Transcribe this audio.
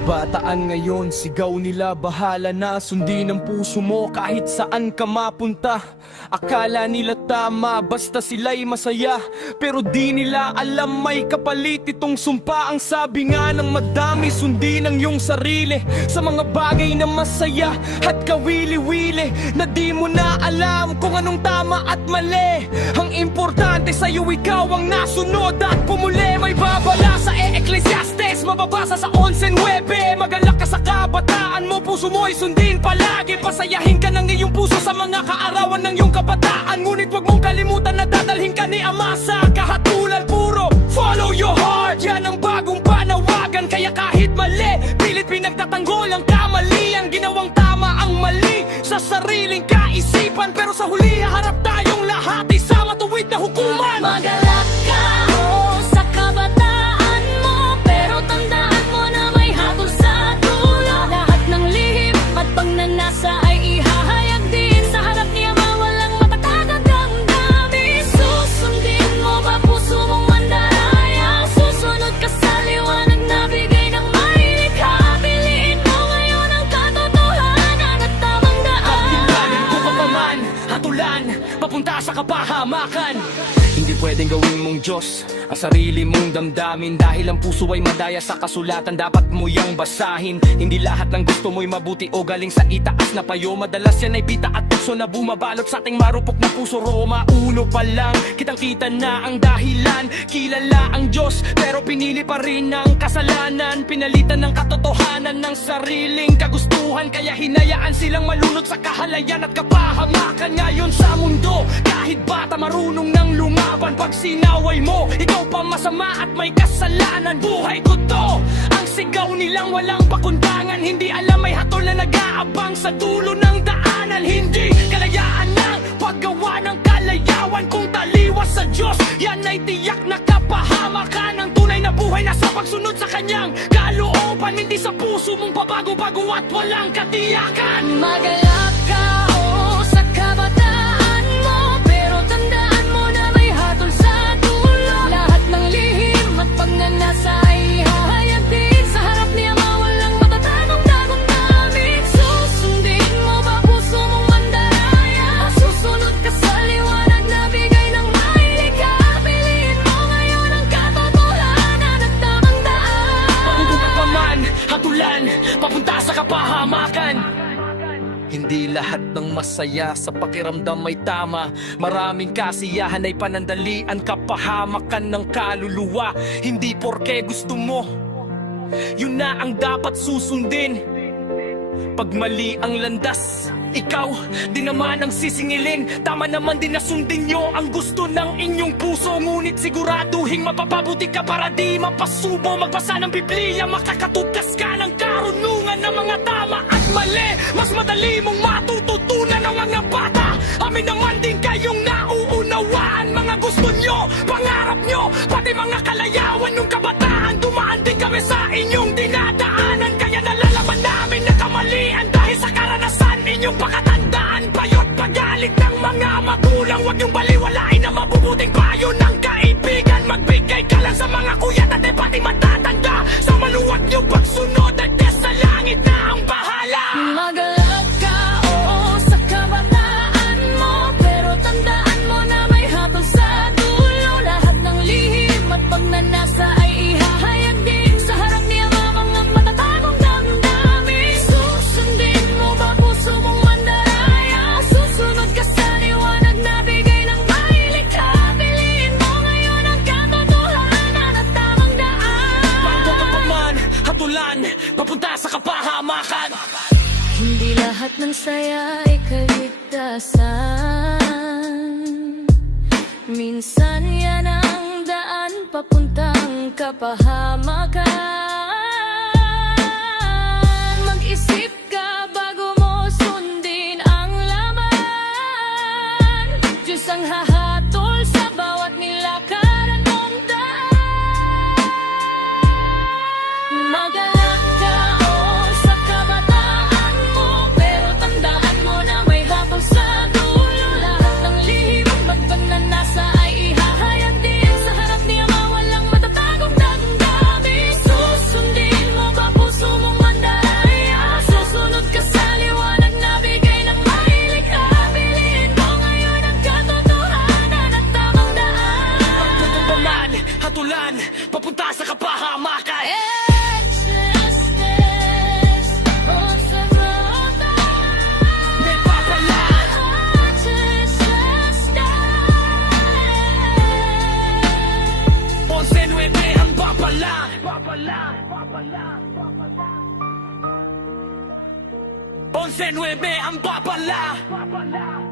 kabataan ngayon, sigaw nila bahala na. Sundin ang puso mo kahit saan ka mapunta. Akala nila tama basta sila'y masaya, pero di nila alam may kapalit itong sumpa. Ang sabi nga ng madami, sundin ang iyong sarili sa mga bagay na masaya at kawili-wili, na di mo na alam kung anong tama at mali. Ang importante sa'yo ikaw ang nasunod at pumuli. May babala sa Ecclesiastes, mababasa sa 11:9. Magalak ka sa kabataan mo, puso mo'y sundin palagi. Pasayahin ka ng iyong puso sa mga kaarawan ng iyong kabataan. Ngunit wag mong kalimutan na dadalhin ka ni Ama sa kahatulan. Puro follow your heart, yan ang bagong panawagan. Kaya kahit mali, pilit pinagtatanggol ang kamalian. Ginawang tama ang mali sa sariling kaisipan, pero sa huli harap tayong lahat sa matuwid na hukuman. Magalak ka sa kabataan mo, pero tandaan mo na may hatol sa dulo. Lahat ng lihim at pagnanasa ay ihahayag din sa harap ni Ama. Walang matatagag ang damdamin. Susundin mo ba puso mong mandaraya? Susunod ka sa liwanag na bigay ng may likha. Piliin mo ngayon ang katotohanan at tamang daan. Pagdilganin ko pa man, hatulan, papunta sa kapahamakan. Hindi pwedeng gawin mong Diyos ang sarili mong damdamin, dahil ang puso ay madaya sa kasulatan. Dapat mo yang basahin. Hindi lahat ng gusto mo'y mabuti o galing sa itaas na payo. Madalas yan ay pita at tukso na bumabalot sa ating marupok na puso. Roma 1 pa lang, kitang kita na ang dahilan. Kilala ang Diyos pero pinili pa rin ang kasalanan. Pinalitan ng katotohanan ng sariling kagustuhan, kaya hinayaan silang malunod sa kahalayan at kapahamakan. Ngayon sa mundo, kahit bata marunong nang lumaban. Pag sinaway mo, ikaw pa masama at may kasalanan. Buhay ko to, ang sigaw nilang walang pakundangan. Hindi alam may hatol na nag-aabang sa dulo ng daanan. Hindi kalayaan ng paggawa ng kalayawan. Kung taliwas sa Diyos, yan ay tiyak na kapahamakan. Ang tunay na buhay nasa pagsunod sa Kanyang kalooban, hindi sa puso mong pabago-bago at walang katiyakan. Magalak ka sa kabataan mo, pero tandaan mo na may hatol sa dulo. Lahat ng lihim at pagnanasa ay ihahayag din sa harap ni Ama. Walang matatagong damdamin. Susundin mo ba puso mong mandaraya? Susunod ka sa liwanag na bigay ng may likha. Piliin mo ngayon ang katotohanan at tamang daan. Pabubuka pa man, hatulan, papunta sa kapahamakan. Hindi lahat ng masaya sa pakiramdam ay tama. Maraming kasiyahan ay panandalian, kapahamakan ng kaluluwa. Hindi porke gusto mo, yun na ang dapat susundin. Pag mali ang landas, ikaw di naman ang sisingilin. Tama naman din na sundin nyo ang gusto ng inyong puso. Ngunit siguraduhin mapapabuti ka para di mapasubo. Magbasa ng Biblia, makakatutas ka ng karunungan ng mga tama at mali. Mas madali mong matututunan ang mga bata. Amin naman din kayong nauunawaan. Mga gusto nyo, pangarap nyo, pati mga kalayawan ng kabataan. Dumaan din kami sa inyong dinadaanan. Kaya nalalaman namin na kamalian dahil sa karanasan inyong pakatandaan. Bayot pagalit ng mga magulang, huwag yung baliwalain na mabubuting payo ng kaibigan. Magbigay ka lang sa mga kuya at pati matatanda. Sa maluwag nyo pagsunod at sa langit na ang bahala. Magalak ka sa kabataan mo, pero tandaan mo na may hatol sa dulo. Lahat ng lihim at pagnanasa ay ihahayag din sa harap ni Ama. Mga matatagong damdamin. Susundin mo ba puso mong mandaraya? Susunod ka sa liwanag na bigay ng may likha. Piliin mo ngayon ang katotohanan at tamang daan. Pabubuka pa man, hatulan, papunta sa kapahamakan. Hindi lahat ng saya ay kaligtasan. Minsan yan ang daan papuntang kapahamakan. Mag-isip ka bago mo sundin ang laman. Diyos ang hahatol sa bawat nilakaran mong daan. Magalak ka sa kabataan mo, pero tandaan mo na may hatol sa dulo. Lahat ng lihim at pagnanasa ay ihahayag din sa harap ni Ama. Walang matatagong damdamin. 11-9 ang babala.